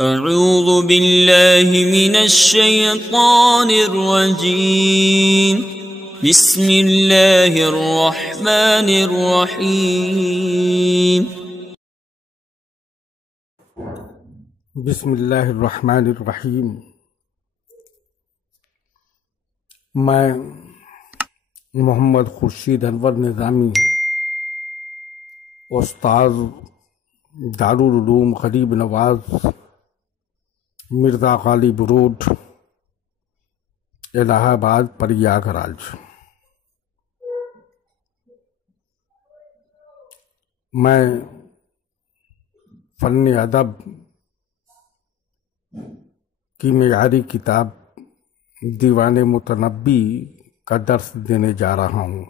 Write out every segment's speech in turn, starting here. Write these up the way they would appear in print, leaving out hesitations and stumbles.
اعوذ باللہ من الشیطان الرجیم بسم اللہ الرحمن الرحیم بسم اللہ الرحمن الرحیم۔ میں محمد خورشید انور نظامی، استاذ دارالعلوم غریب نواز، مرزا غالب روڈ، الہ آباد، پریاگراج، میں فن ادب کی معیاری کتاب دیوان متنبی کا درس دینے جا رہا ہوں۔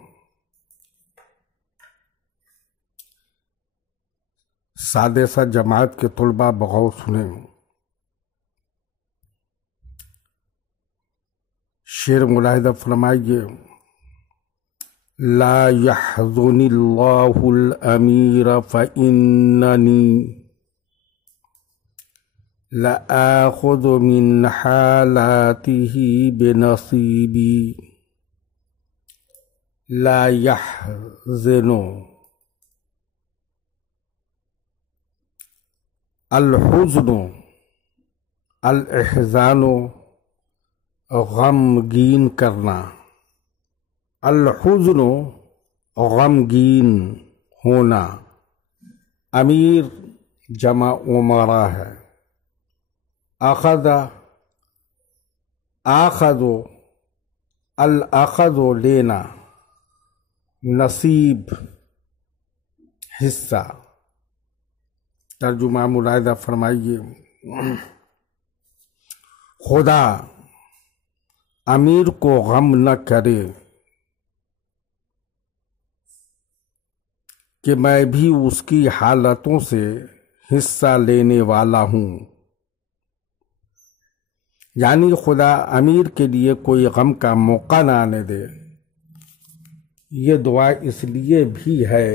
سادسہ جماعت کے طلباء بغور سنیں۔ شعر ملاحظہ فرمائیے۔ لا يحزن اللہ الامیر فإننی لآخذ من حالاتہ بنصیبی۔ لا يحزن الحزن، الاحزان غمگین کرنا، الحزن غمگین ہونا، امیر جمع امرا ہے۔ اخذ آخذ، الاخذ لینا، نصیب حصہ۔ ترجمہ ملاحظہ فرمائیے۔ خدا امیر کو غم نہ کرے کہ میں بھی اس کی حالتوں سے حصہ لینے والا ہوں، یعنی خدا امیر کے لیے کوئی غم کا موقع نہ آنے دے۔ یہ دعا اس لیے بھی ہے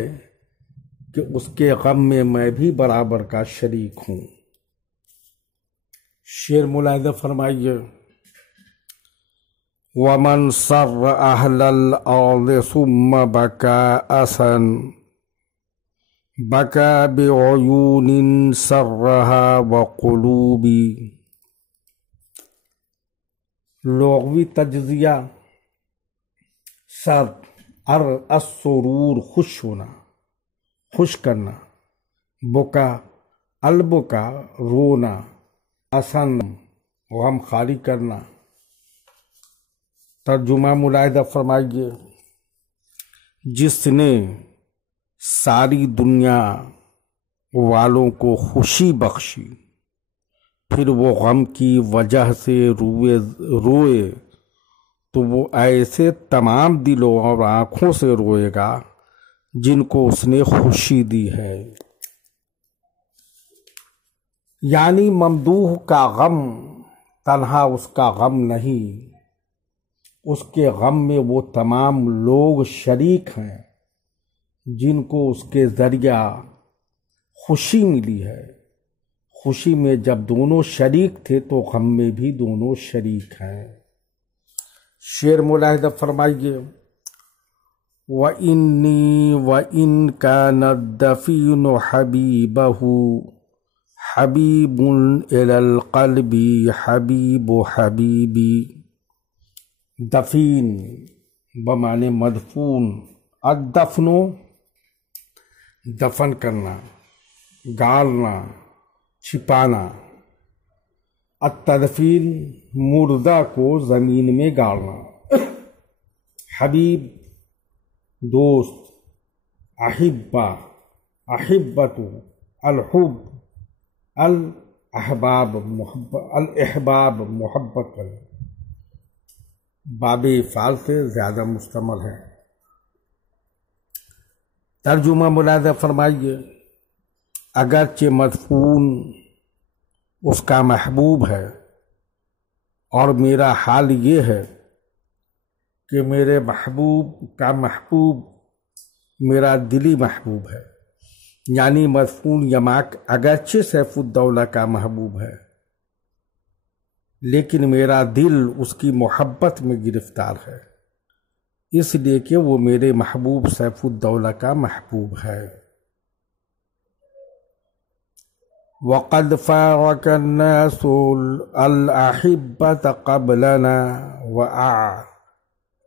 کہ اس کے غم میں میں بھی برابر کا شریک ہوں۔ شعر ملاحظہ فرمائیے۔ وَمَنْ سَرَّ أَهْلَ الْأَرْضِ ثُمَّ بَكَى أَسًا بَكَى بِعُيُونٍ سَرَّهَا وَقُلُوبِ۔ لغوی تجزیہ: سر، السرور خوش ہونا، خوش کرنا، بکا البکا رونا، اسن غم خاری کرنا۔ ترجمہ ملاحظہ فرمائیے۔ جس نے ساری دنیا والوں کو خوشی بخشی، پھر وہ غم کی وجہ سے روئے تو وہ ایسے تمام دلوں اور آنکھوں سے روئے گا جن کو اس نے خوشی دی ہے۔ یعنی ممدوح کا غم تنہا اس کا غم نہیں، اس کے غم میں وہ تمام لوگ شریک ہیں جن کو اس کے ذریعہ خوشی ملی ہے۔ خوشی میں جب دونوں شریک تھے تو غم میں بھی دونوں شریک ہیں۔ شعر ملاحظہ فرمائیے۔ وَإِنِّي وَإِنْ كَانَ الدَّفِينُ حَبِيبَهُ حَبِيبٌ إِلَى الْقَلْبِ حَبِيبُ حَبِيبِي۔ دفین بمعنی مدفون، الدفن دفن کرنا، گالنا، چھپانا، التدفین مردہ کو زمین میں گالنا، حبیب دوست، احبہ احبۃ الحب الاحباب محبت کرنا، باب افعال سے زیادہ مشتمل ہے۔ ترجمہ ملاحظہ فرمائیے۔ اگرچہ مدفون اس کا محبوب ہے، اور میرا حال یہ ہے کہ میرے محبوب کا محبوب میرا دلی محبوب ہے، یعنی مدفون یماک اگرچہ سیف الدولہ کا محبوب ہے، لیکن میرا دل اس کی محبت میں گرفتار ہے، اس لیے کہ وہ میرے محبوب سیف الدولہ کا محبوب ہے۔ وَقَدْ فَارَقَ النَّاسُ الْأَحِبَّةَ قَبْلَنَا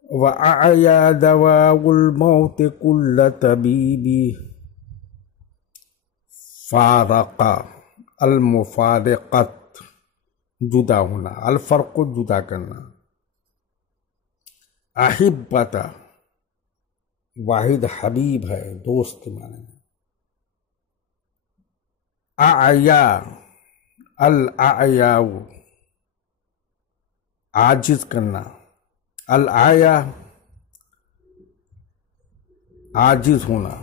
وَأَعْيَا دَوَاءُ الْمَوْتِ كُلَّ طَبِيبٍ۔ فارق المفارقت جدا ہونا، الفرق کو جدا کرنا، احبت واحد حبیب ہے، دوست کے معنی میں، اعیا الاعیا عاجز کرنا، الاعیا عاجز ہونا،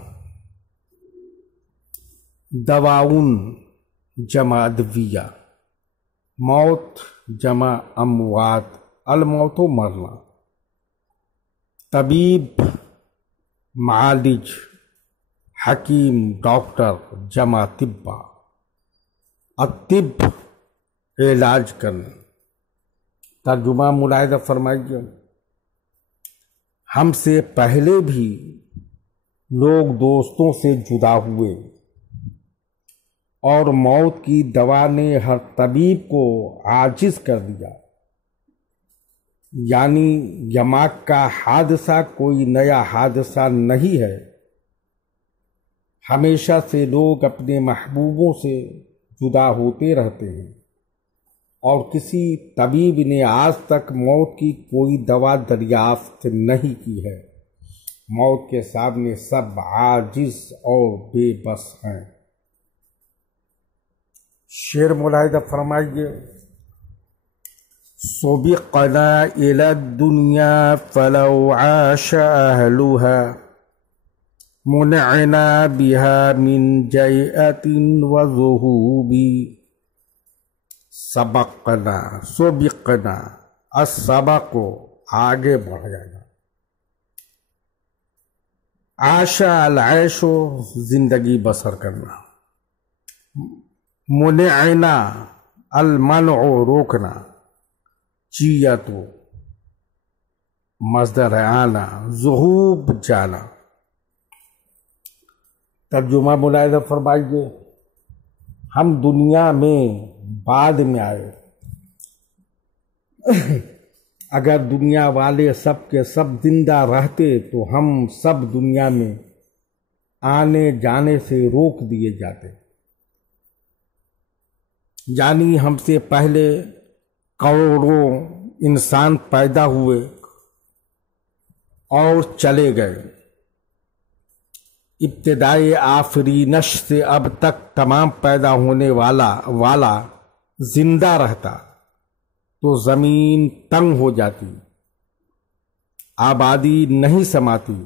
دواؤن جمع ادویہ، موت جمع اموات، الموت مرنا، طبیب معالج، حکیم ڈاکٹر جمع طبہ، الطب علاج کرنا۔ ترجمہ ملاحظہ فرمائیے، ہم سے پہلے بھی لوگ دوستوں سے جدا ہوئے اور موت کی دوا نے ہر طبیب کو عاجز کر دیا۔ یعنی یماک کا حادثہ کوئی نیا حادثہ نہیں ہے، ہمیشہ سے لوگ اپنے محبوبوں سے جدا ہوتے رہتے ہیں، اور کسی طبیب نے آج تک موت کی کوئی دوا دریافت نہیں کی ہے۔ موت کے سامنے سب عاجز اور بے بس ہیں۔ شعر ملاحظہ فرمائیے، سبقنا إلى الدنيا فلو عاش أهلها منعنا بها من جيئة وذهوب۔ سبقنا السبق آگے بڑھ جانا، عاش العیش زندگی بسر کرنا، منعنا المنع روکنا، جیت مصدر آنا، ذہوب جانا۔ ترجمہ ملاحظہ فرمائیے، ہم دنیا میں بعد میں آئے، اگر دنیا والے سب کے سب زندہ رہتے تو ہم سب دنیا میں آنے جانے سے روک دیے جاتے۔ یعنی ہم سے پہلے کروڑوں انسان پیدا ہوئے اور چلے گئے، ابتدائی آفرینش سے اب تک تمام پیدا ہونے والا زندہ رہتا تو زمین تنگ ہو جاتی، آبادی نہیں سماتی،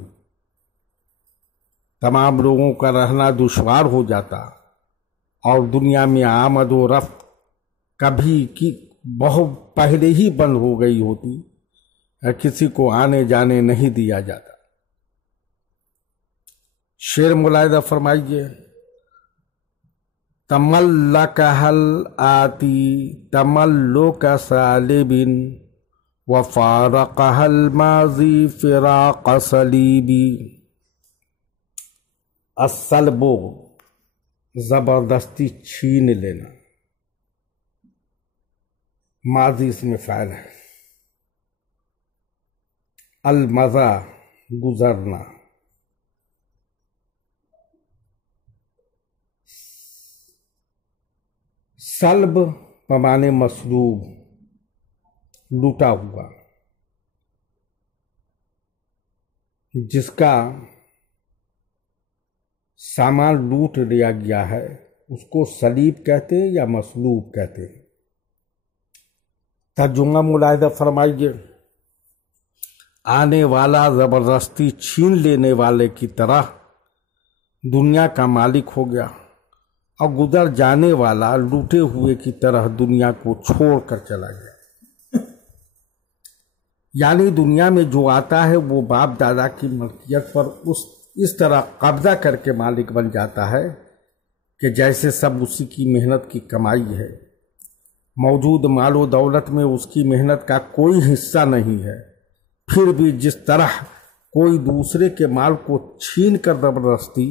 تمام لوگوں کا رہنا دشوار ہو جاتا، اور دنیا میں آمد و رفت کبھی کی بہت پہلے ہی بند ہو گئی ہوتی، کسی کو آنے جانے نہیں دیا جاتا۔ شعر ملاحظہ فرمائیے، تملکہ الآتی تملک سالب وفارقہ الماضی فراق صلیبی۔ السلب زبردستی چھین لینا، ماضی اس میں فاعل ہے، المضی گزرنا، سلب بمعنی مسلوب لوٹا ہوا، جس کا سامان لوٹ لیا گیا ہے اس کو سلیب کہتے ہیں یا مسلوب کہتے ہیں۔ ترجمہ ملاحظہ فرمائیے، آنے والا زبردستی چھین لینے والے کی طرح دنیا کا مالک ہو گیا، اور گزر جانے والا لوٹے ہوئے کی طرح دنیا کو چھوڑ کر چلا گیا۔ یعنی دنیا میں جو آتا ہے وہ باپ دادا کی ملکیت پر اس طرح قبضہ کر کے مالک بن جاتا ہے کہ جیسے سب اسی کی محنت کی کمائی ہے، موجود مال و دولت میں اس کی محنت کا کوئی حصہ نہیں ہے، پھر بھی جس طرح کوئی دوسرے کے مال کو چھین کر زبردستی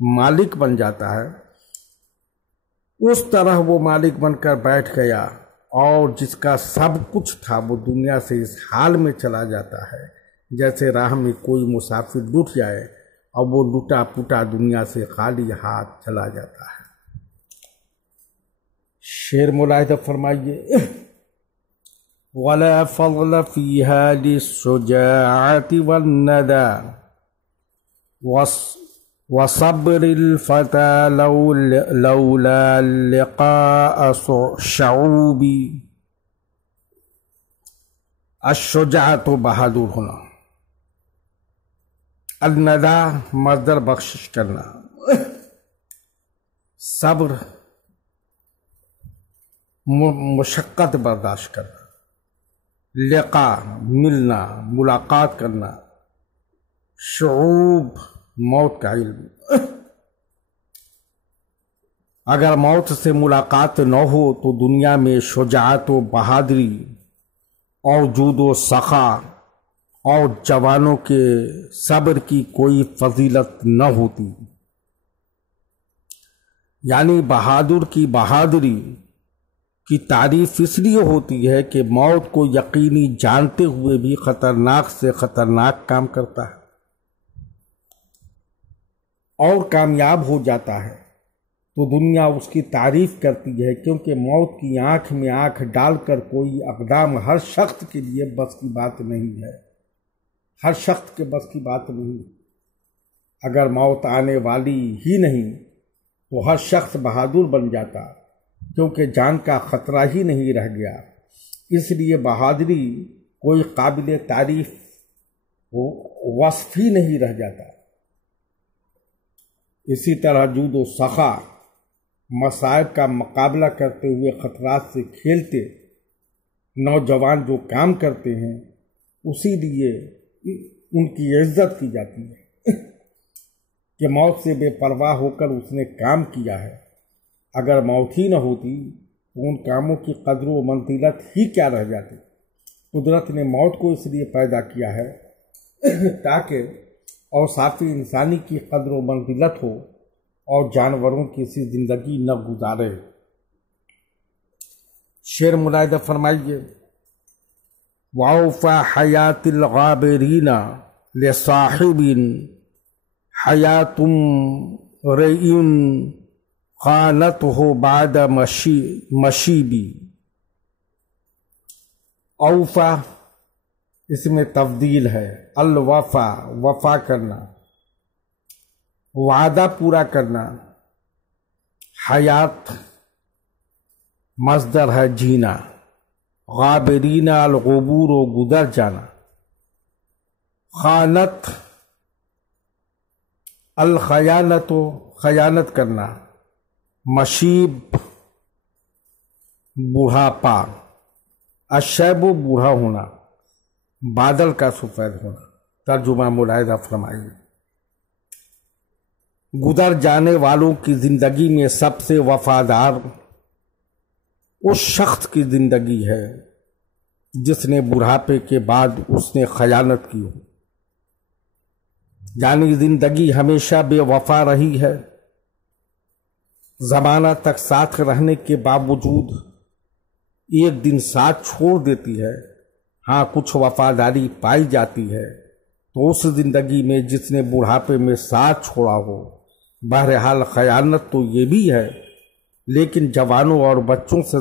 مالک بن جاتا ہے، اس طرح وہ مالک بن کر بیٹھ گیا، اور جس کا سب کچھ تھا وہ دنیا سے اس حال میں چلا جاتا ہے جیسے راہ میں کوئی مسافر لٹ جائے اور وہ لٹا پٹا دنیا سے خالی ہاتھ چلا جاتا ہے۔ شعر ملاحظہ فرمائیے، وَلَا فَضْلَ فِيهَا لِلشُّجَاعَةِ وَالنَّدَى وَصَبْرِ الْفَتَى لَوْلَا لِقَاءَ شَعُوبِ۔ الشجاعت بہادر ہونا، الندى مصدر بخشش کرنا، صبر مشقت برداشت کرنا، لقاء ملنا ملاقات کرنا، شعوب موت کا علم۔ اگر موت سے ملاقات نہ ہو تو دنیا میں شجاعت و بہادری اور جود و سخا اور جوانوں کے صبر کی کوئی فضیلت نہ ہوتی۔ یعنی بہادر کی بہادری کی تعریف اس لیے ہوتی ہے کہ موت کو یقینی جانتے ہوئے بھی خطرناک سے خطرناک کام کرتا ہے اور کامیاب ہو جاتا ہے، تو دنیا اس کی تعریف کرتی ہے، کیونکہ موت کی آنکھ میں آنکھ ڈال کر کوئی اقدام ہر شخص کے لیے بس کی بات نہیں ہے، ہر شخص کے بس کی بات نہیں۔ اگر موت آنے والی ہی نہیں تو ہر شخص بہادر بن جاتا، کیونکہ جان کا خطرہ ہی نہیں رہ گیا۔ اس لیے بہادری کوئی قابل تعریف وصف ہی نہیں رہ جاتا۔ اسی طرح جود و سخا مصائب کا مقابلہ کرتے ہوئے خطرات سے کھیلتے نوجوان جو کام کرتے ہیں، اسی لیے ان کی عزت کی جاتی ہے کہ موت سے بے پرواہ ہو کر اس نے کام کیا ہے۔ اگر موت ہی نہ ہوتی تو ان کاموں کی قدر و منزلت ہی کیا رہ جاتی۔ قدرت نے موت کو اس لیے پیدا کیا ہے تاکہ اوصاف انسانی کی قدر و منزلت ہو اور جانوروں کی سی زندگی نہ گزارے۔ شعر ملاحظہ فرمائیے، وَأَوْفَى حَيَاةِ الْغَابِرِينَ لِصَاحِبٍ حَيَاةٌ امْرِئٍ خَانَتْهُ بَعْدَ مَشِيبٍ۔ اوفا اس میں تفضیل ہے، الوفا وفا کرنا، وعدہ پورا کرنا، حیات مصدر ہے جینا، غابرین الغبور و گزر جانا، خانت الخیانت و خیانت کرنا، مشیب بوڑھاپا، الشیب بوڑھا ہونا، بادل کا سفید ہونا۔ ترجمہ ملاحظہ فرمائیے، گزر جانے والوں کی زندگی میں سب سے وفادار اس شخص کی زندگی ہے جس نے بڑھاپے کے بعد اس نے خیانت کی ہو، یعنی زندگی ہمیشہ بے وفا رہی ہے، زمانہ تک ساتھ رہنے کے باوجود ایک دن ساتھ چھوڑ دیتی ہے۔ ہاں کچھ وفاداری پائی جاتی ہے تو اس زندگی میں جس نے بڑھاپے میں ساتھ چھوڑا ہو۔ بہرحال خیانت تو یہ بھی ہے، لیکن جوانوں اور بچوں سے